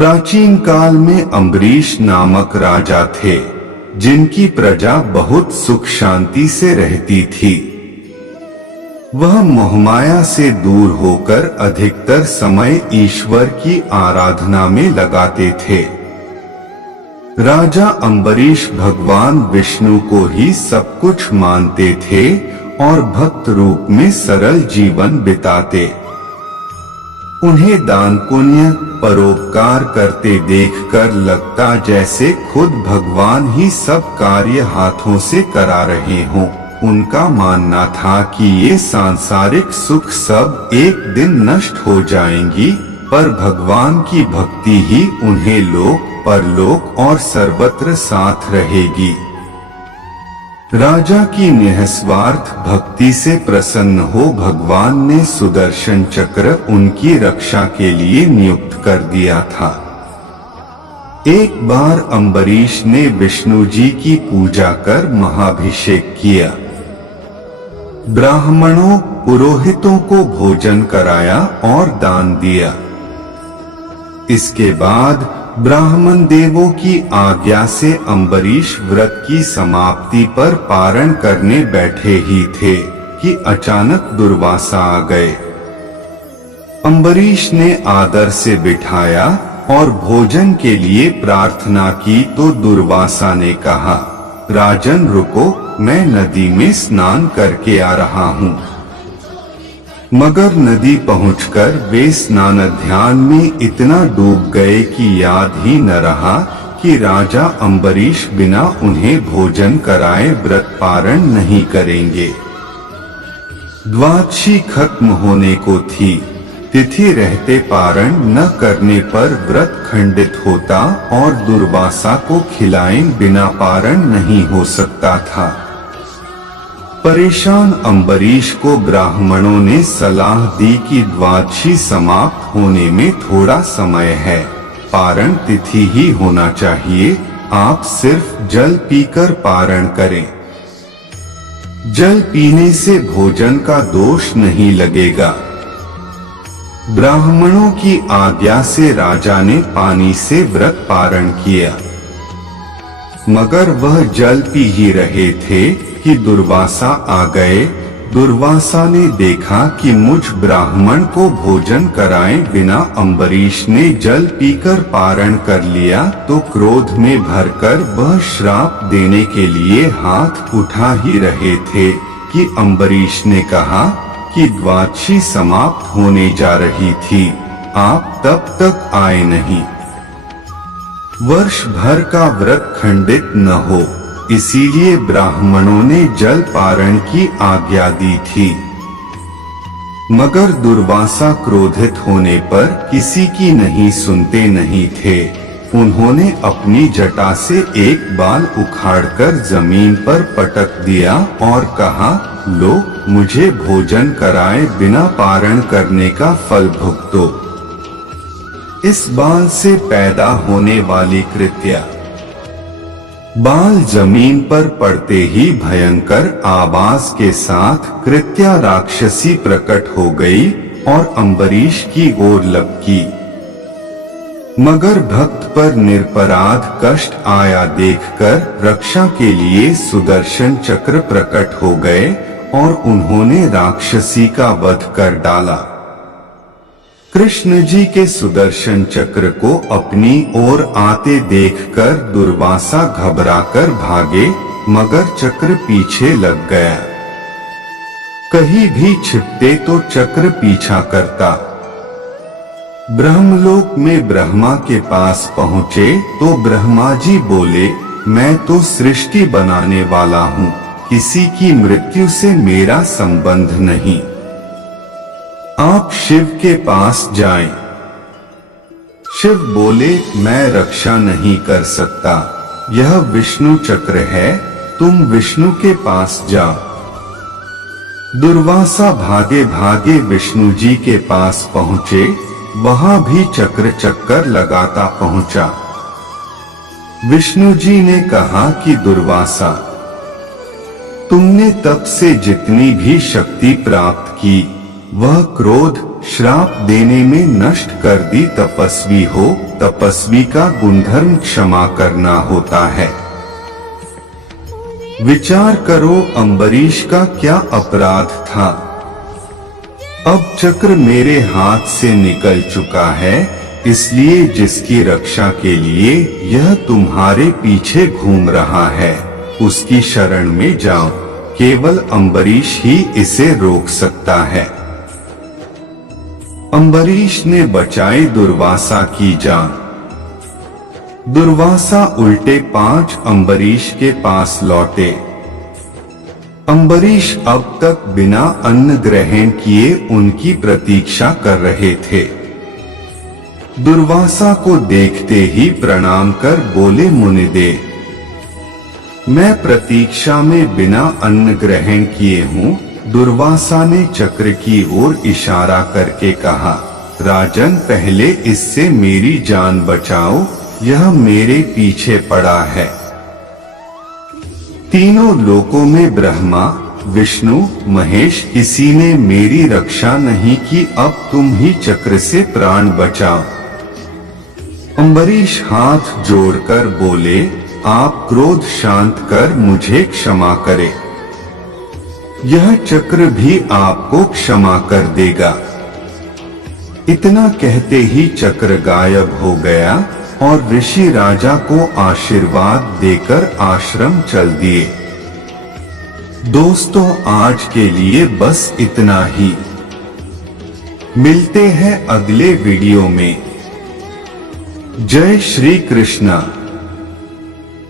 प्राचीन काल में अम्बरीश नामक राजा थे, जिनकी प्रजा बहुत सुख शांति से रहती थी। वह मोहमाया से दूर होकर अधिकतर समय ईश्वर की आराधना में लगाते थे। राजा अम्बरीश भगवान विष्णु को ही सब कुछ मानते थे और भक्त रूप में सरल जीवन बिताते। उन्हें दान पुण्य परोपकार करते देखकर लगता जैसे खुद भगवान ही सब कार्य हाथों से करा रहे हों। उनका मानना था कि ये सांसारिक सुख सब एक दिन नष्ट हो जाएंगी, पर भगवान की भक्ति ही उन्हें लोक परलोक और सर्वत्र साथ रहेगी। राजा की निस्वार्थ भक्ति से प्रसन्न हो भगवान ने सुदर्शन चक्र उनकी रक्षा के लिए नियुक्त कर दिया था। एक बार अम्बरीश ने विष्णु जी की पूजा कर महाभिषेक किया। ब्राह्मणों पुरोहितों को भोजन कराया और दान दिया। इसके बाद ब्राह्मण देवों की आज्ञा से अम्बरीश व्रत की समाप्ति पर पारण करने बैठे ही थे कि अचानक दुर्वासा आ गए। अम्बरीश ने आदर से बिठाया और भोजन के लिए प्रार्थना की तो दुर्वासा ने कहा, राजन रुको, मैं नदी में स्नान करके आ रहा हूँ। मगर नदी पहुंचकर वे स्नान ध्यान में इतना डूब गए कि याद ही न रहा कि राजा अम्बरीश बिना उन्हें भोजन कराए व्रत पारण नहीं करेंगे। द्वादशी खत्म होने को थी। तिथि रहते पारण न करने पर व्रत खंडित होता और दुर्वासा को खिलाए बिना पारण नहीं हो सकता था। परेशान अम्बरीश को ब्राह्मणों ने सलाह दी कि द्वादशी समाप्त होने में थोड़ा समय है, पारण तिथि ही होना चाहिए, आप सिर्फ जल पीकर पारण करें। जल पीने से भोजन का दोष नहीं लगेगा। ब्राह्मणों की आज्ञा से राजा ने पानी से व्रत पारण किया, मगर वह जल पी ही रहे थे कि दुर्वासा आ गए। दुर्वासा ने देखा कि मुझ ब्राह्मण को भोजन कराए बिना अम्बरीश ने जल पीकर पारण कर लिया तो क्रोध में भरकर वह श्राप देने के लिए हाथ उठा ही रहे थे कि अम्बरीश ने कहा कि द्वादशी समाप्त होने जा रही थी, आप तब तक आए नहीं। वर्ष भर का व्रत खंडित न हो, इसीलिए ब्राह्मणों ने जल पारण की आज्ञा दी थी। मगर दुर्वासा क्रोधित होने पर किसी की नहीं सुनते नहीं थे। उन्होंने अपनी जटा से एक बाल उखाड़कर जमीन पर पटक दिया और कहा, लो, मुझे भोजन कराए बिना पारण करने का फल भुगतो। इस बाल से पैदा होने वाली कृत्या। बाल जमीन पर पड़ते ही भयंकर आवाज के साथ कृत्या राक्षसी प्रकट हो गई और अम्बरीश की ओर लपकी। मगर भक्त पर निरपराध कष्ट आया देखकर रक्षा के लिए सुदर्शन चक्र प्रकट हो गए और उन्होंने राक्षसी का वध कर डाला। कृष्ण जी के सुदर्शन चक्र को अपनी ओर आते देखकर दुर्वासा घबराकर भागे, मगर चक्र पीछे लग गया। कहीं भी छिपते तो चक्र पीछा करता। ब्रह्मलोक में ब्रह्मा के पास पहुँचे तो ब्रह्मा जी बोले, मैं तो सृष्टि बनाने वाला हूँ, किसी की मृत्यु से मेरा संबंध नहीं। आप शिव के पास जाएं। शिव बोले, मैं रक्षा नहीं कर सकता, यह विष्णु चक्र है, तुम विष्णु के पास जाओ। दुर्वासा भागे भागे विष्णु जी के पास पहुँचे, वहां भी चक्र चक्कर लगाता पहुंचा। विष्णु जी ने कहा कि दुर्वासा, तुमने तप से जितनी भी शक्ति प्राप्त की, वह क्रोध श्राप देने में नष्ट कर दी तपस्वी हो। तपस्वी का गुणधर्म क्षमा करना होता है। विचार करो अम्बरीश का क्या अपराध था। अब चक्र मेरे हाथ से निकल चुका है, इसलिए जिसकी रक्षा के लिए यह तुम्हारे पीछे घूम रहा है उसकी शरण में जाओ। केवल अम्बरीश ही इसे रोक सकता है। अम्बरीश ने बचाई दुर्वासा की जान। दुर्वासा उल्टे 5 अम्बरीश के पास लौटे। अम्बरीश अब तक बिना अन्न ग्रहण किए उनकी प्रतीक्षा कर रहे थे। दुर्वासा को देखते ही प्रणाम कर बोले, मुनिदेव, मैं प्रतीक्षा में बिना अन्न ग्रहण किए हूँ। दुर्वासा ने चक्र की ओर इशारा करके कहा, राजन, पहले इससे मेरी जान बचाओ, यह मेरे पीछे पड़ा है। तीनों लोकों में ब्रह्मा, विष्णु, महेश किसी ने मेरी रक्षा नहीं की, अब तुम ही चक्र से प्राण बचाओ। अम्बरीश हाथ जोड़कर बोले, आप क्रोध शांत कर मुझे क्षमा करें। यह चक्र भी आपको क्षमा कर देगा। इतना कहते ही चक्र गायब हो गया और ऋषि राजा को आशीर्वाद देकर आश्रम चल दिए। दोस्तों, आज के लिए बस इतना ही। मिलते हैं अगले वीडियो में। जय श्री कृष्णा।